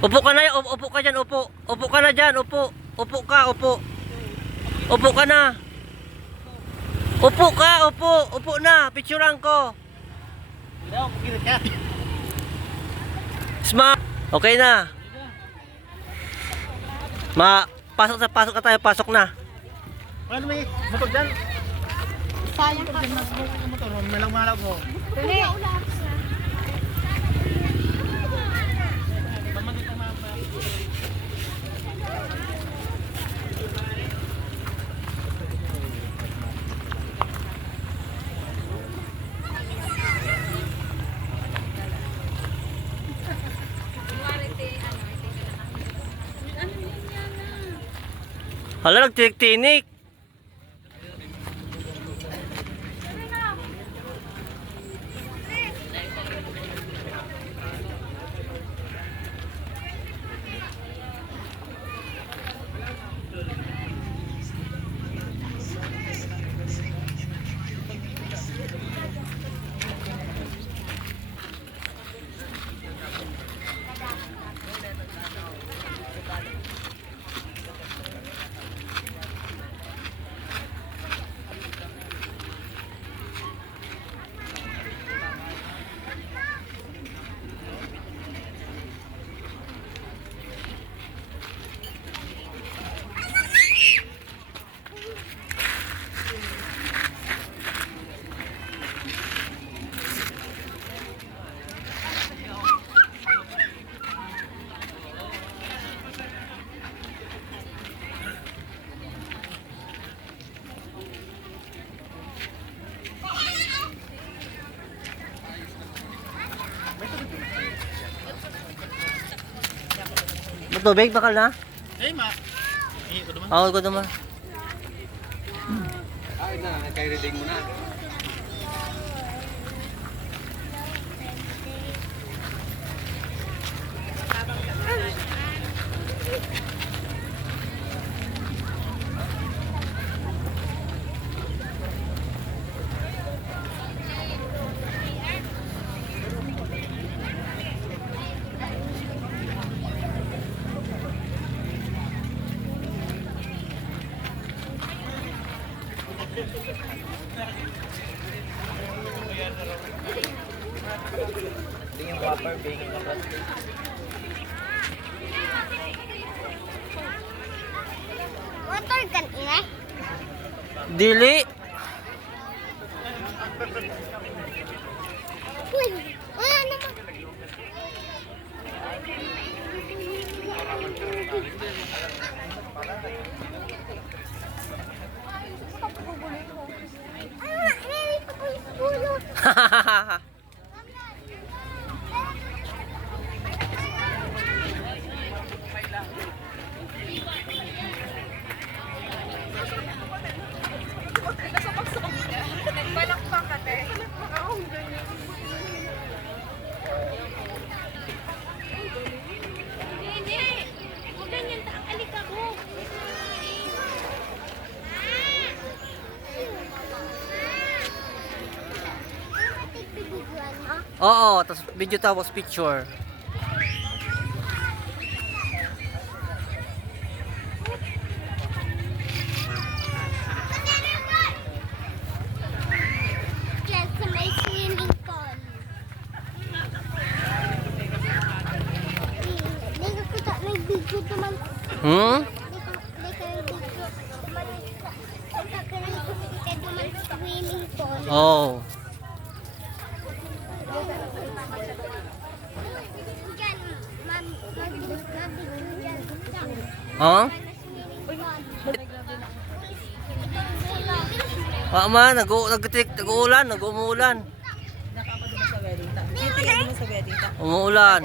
Upo ka na, upo ka dyan, upo. Upo ka na dyan, upo. Upo ka, upo. Upo ka na. Upo ka, upo. Upo na, picturean ko. Smart. Okay na. Pasok ka tayo, pasok na. Ano may motor dyan? Sayang pa. Motor, malang malaw mo. Dali. Hala, nagtinik-tinik. Matubig, bakal na? Eh, ma. Eh, ko naman. Oo, ko naman. Ay na, kay-reading mo na. Ito yung whopper, bacon na ba? Motor kan ina. Dili. Uy, wala naman. Nagbalakpak ka, te. Hindi. Huwag ganyan. Alika mo. Oo, tapos video tapos picture. Diyan sa may swimming pool. Hindi ko kita may video naman. Hmm? Hindi ko may video. Pagkakaroon ko kita naman sa swimming pool. Oo. Diyan, mabidyo dyan. Huh? Man, nag-uulan, nag-umuulan. Umuulan.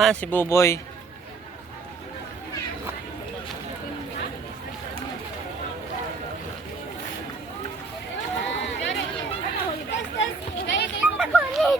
Ha, si Buboy. Kunin!